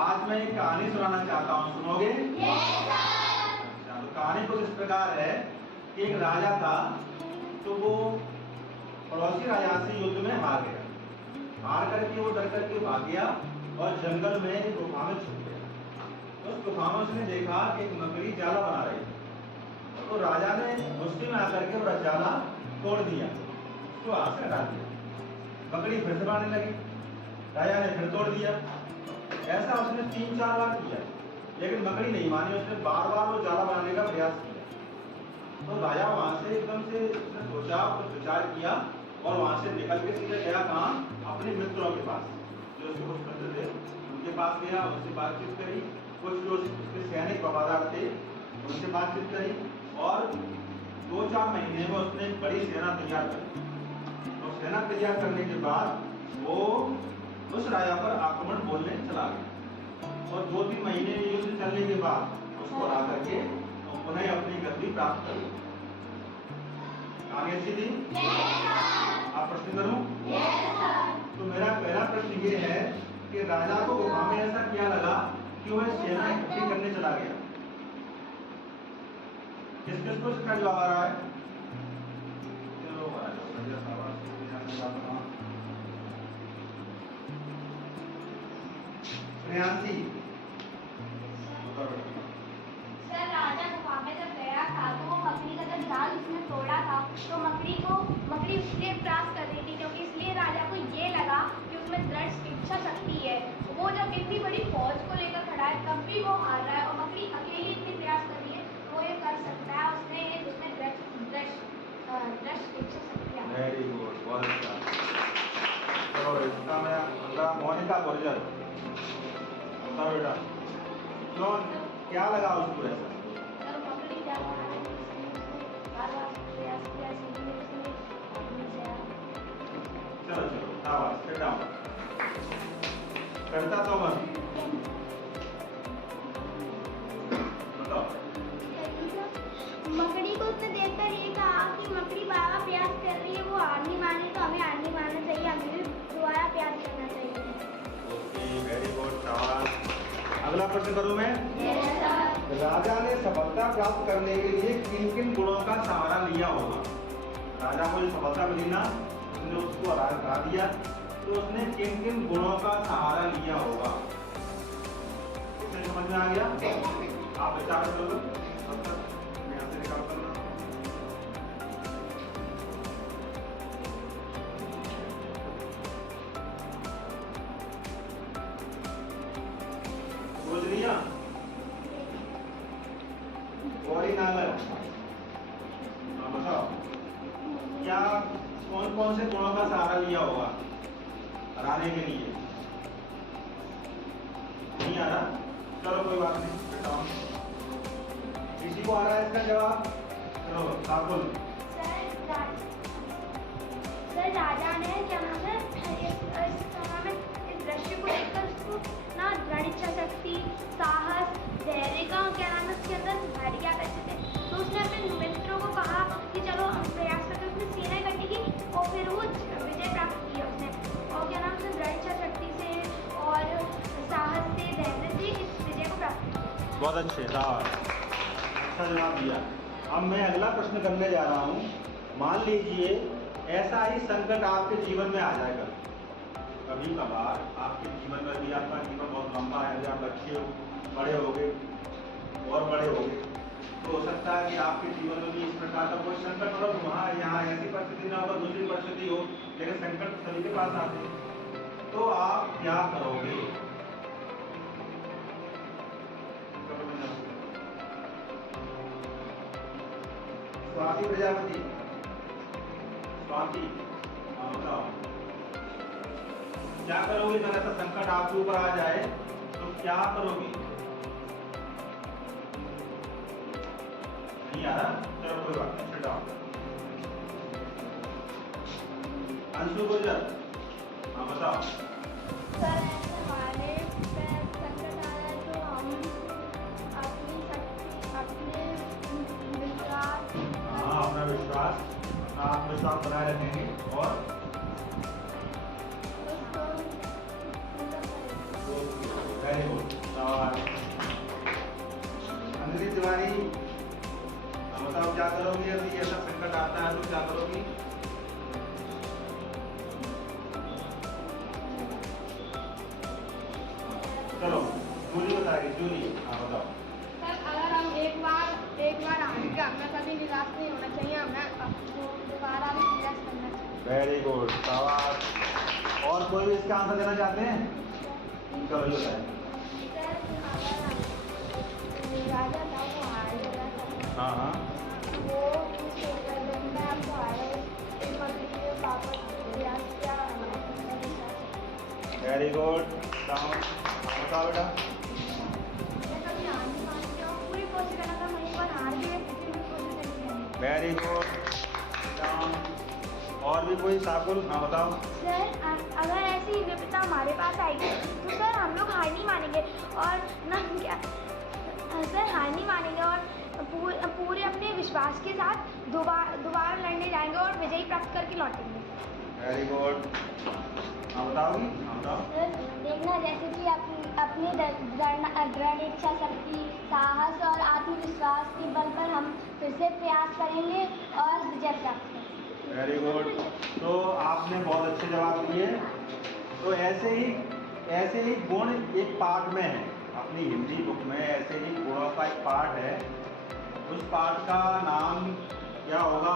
आज मैं एक कहानी सुनाना चाहता हूँ, सुनोगे? अच्छा, तो कहानी कुछ इस प्रकार है कि एक राजा था, तो वो पड़ोसी राजा से युद्ध में हार गया। हार करके वो डर करके भाग गया और जंगल में एक गुफा में छुप गया। उस गुफा में उसने देखा कि एक मकड़ी जाला बना रही थी, तो राजा ने गुस्से में आकर के वो जाला तोड़ दिया, उसको हाथ से हटा दिया। मकड़ी फिर से बनाने लगी, राजा ने फिर तोड़ दिया। ऐसा उसने 3-4 बार किया, लेकिन मकड़ी नहीं मानी। उसने बार बार वो जाला बनाने का प्रयास किया। तो राजा वहां से एकदम से उसने सोचा, कुछ विचार किया और वहां से निकल के सीधे गया कहाँ? अपने मित्रों के पास, जो उसके कुछ मित्र थे उनके पास गया, उनसे बातचीत करी। कुछ जो उसके सैनिक वफादार थे उनसे बातचीत करी और 2-4 महीने में उसने एक बड़ी सेना तैयार करी। तो सेना तैयार करने के बाद वो उस राजा पर आक्रमण बोलने चला गया और 2-3 महीने युद्ध चलने के बाद उसको हरा करके उन्हें अपनी गद्दी प्राप्त कर ली। कहानी अच्छी थी? आप प्रश्न करूं? तो मेरा पहला प्रश्न ये है कि राजा को गुफा में ऐसा क्या लगा कि वह सेना इकट्ठी करने चला गया? किस किस को इसका जवाब आ रहा है? प्रियांशी, सर राजा गुफा में जब गया था तो वो मकड़ी का जब जाल उसने तोड़ा था तो मकड़ी उसके प्रयास कर रही थी, क्योंकि इसलिए राजा को ये लगा कि उसमें दृढ़ इच्छा शक्ति है। वो जब इतनी बड़ी फौज को लेकर खड़ा है तब भी वो हार रहा है और मकड़ी अकेली इतनी प्रयास कर रही है, वो ये कर सकता है। उसमें दृढ़ इच्छा शक्ति है। वेरी गुड, बहुत अच्छा। चलो इसका मैं अगला मोनिका गुर्जर, बताओ बेटा, क्यों क्या लगा उसको ऐसा? चलो शाबाश, सिट डाउन। करता तो मत बताओ। मकड़ी को उसने देखकर ये कहा कि मकड़ी बाबा प्रयास कर रही है, वो हार नहीं मानी, तो हमें हार नहीं मानना चाहिए, हमें भी दोबारा प्रयास करना चाहिए। ओके, वेरी गुड, शाबाश। अगला प्रश्न करूं मैं? राजा ने सफलता प्राप्त करने के लिए किन किन गुणों का सहारा लिया होगा? राजा को जो सफलता मिली ना, उसने उसको हरा दिया, तो उसने किन किन गुणों का सहारा लिया होगा? इसे समझ में आ गया? आप विचार करो, तब तक मैं यहाँ से निकाल करना। सोच लिया? गौरी नागर, बताओ क्या कौन कौन से गुणों का सहारा लिया होगा हराने के लिए? नहीं आ रहा? चलो कोई बात नहीं, बताओ। किसी को आ रहा है इसका जवाब? चलो साकुल। सर राजा ने क्या नाम है इस समय में इस दृश्य को देखकर उसको ना दृढ़ इच्छा शक्ति, साहस, धैर्य का क्या नाम है उसके अंदर भर गया करते थे। तो उसने अपने मित्रों को कहा कि चलो हम प्रयास करते। उसने सेना इकट्ठी की और फिर वो विजय प्राप्त किया उसने। और क्या नाम से दृढ़ इच्छा शक्ति से और साहस से, धैर्य से इस विजय को प्राप्त किया। बहुत अच्छे, अच्छा जवाब दिया। अब मैं अगला प्रश्न करने जा रहा हूँ। मान लीजिए ऐसा ही संकट आपके जीवन में आ जाएगा कभी कभार। आपके जीवन में भी आपका जीवन बहुत लंबा है, आप अच्छे बड़े हो गए और बड़े हो गए, तो हो सकता है कि आपके जीवन में भी इस प्रकार का कोई संकट हो। वहाँ यहाँ ऐसी परिस्थिति ना हो, दूसरी परिस्थिति हो, लेकिन संकट सभी के पास आते हैं, तो आप क्या करोगे? स्वाति प्रजापति, स्वाति, बताओ क्या करोगे जब ऐसा संकट आपके ऊपर आ जाए, तो क्या करोगे? नहीं आ रहा? चलो कोई बात नहीं, डाउन। अंशु गुर्जर, हाँ बताओ। सर हमारे संकट आ रहा है तो हम अपने विश्वास, हाँ अपना विश्वास, आत्मविश्वास बनाए रखेंगे और वेरी गुड। करोगी यदि ऐसा संकट आता है तो क्या करोगी? चलो जूली बताएगी। जूली हाँ बताओ। सर अगर हम एक बार हार गए हमें कभी निराश नहीं होना चाहिए, हमें दोबारा भी प्रयास करना चाहिए। वेरी गुड, शाबाश। और कोई भी इसका आंसर देना चाहते हैं? चलो ये बताएं। राजा था वो हार गया था। हाँ हाँ वो में आपको हारे वापस प्रयास किया। Very good. बताओ बेटा। मैं कभी हार नहीं मानती हूँ, पूरी कोशिश करना था, मैं एक बार हार गई किसी भी कोशिश नहीं। Very good. और भी कोई साकुल? हाँ बताओ। सर अगर ऐसी विपदा हमारे पास आएगी तो सर हम लोग हार नहीं मानेंगे और ना क्या सर हार नहीं मानेंगे और पूरे अपने विश्वास के साथ दोबारा लड़ने जाएंगे और विजयी प्राप्त करके लौटेंगे। Very good. हाँ बताओगी? हाँ बताओ। सर देखना जैसे कि अपनी दृढ़ इच्छा शक्ति, साहस और आत्मविश्वास के बल पर हम फिर से प्रयास करेंगे और विजय प्राप्त करेंगे। Very good. तो आपने बहुत अच्छे जवाब दिए। तो ऐसे ही गुण एक पाठ में है, अपनी हिंदी बुक में ऐसे ही गुणों का एक पाठ है। उस पाठ का नाम क्या होगा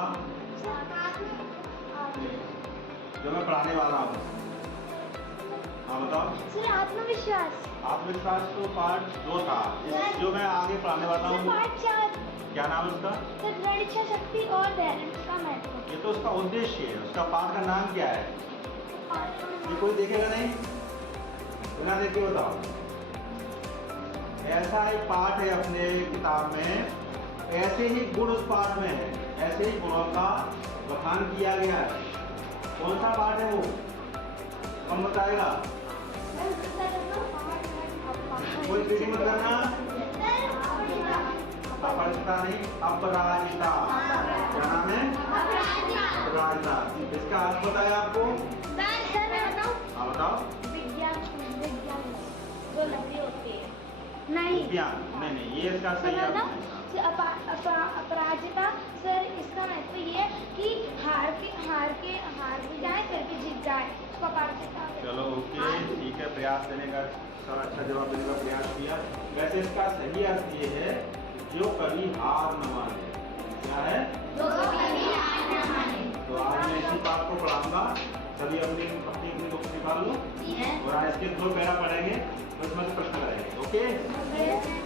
जो मैं पढ़ाने वाला हूँ? हाँ बताओ। सर आत्मविश्वास। आत्मविश्वास तो पाठ 2 था, जो मैं आगे पढ़ाने वाला हूँ। पाठ 4। क्या नाम है उसका? सर दृढ़ इच्छा शक्ति और धैर्य का महत्व। ये तो उसका उद्देश्य है। उसका पाठ का नाम क्या है? ये कोई देखेगा नहीं? बिना देखे बताओ। ऐसा एक पाठ है अपने किताब में, ऐसे ही गुण उस पाठ में है, ऐसे ही गुणों का बखान किया गया है। कौन सा पाठ है वो? कौन बताएगा? कोई चीटिंग मत करना। अपराजिता नहीं, अपराजिता। क्या नाम है? अपराजिता। इसका अर्थ बताया आपको? हाँ बताओ। विज्ञान जो लकड़ी होती है नहीं विज्ञान नहीं, ये इसका सही अर्थ है। अपराजिता सर इसका महत्व ये है कि हार भी जाए फिर भी जीत जाए, उसको अपराजिता। चलो ओके ठीक है, प्रयास देने का सर अच्छा जवाब देने का प्रयास किया। वैसे इसका सही अर्थ ये है जो कभी हार न माने। क्या है? जो कभी हार न माने। तो आज मैं इसी बात को पढ़ाऊंगा। सभी अपनी बुक निकाल लो और आज इसके 2 पैरा पढ़ेंगे, उसमें से प्रश्न करेंगे। ओके।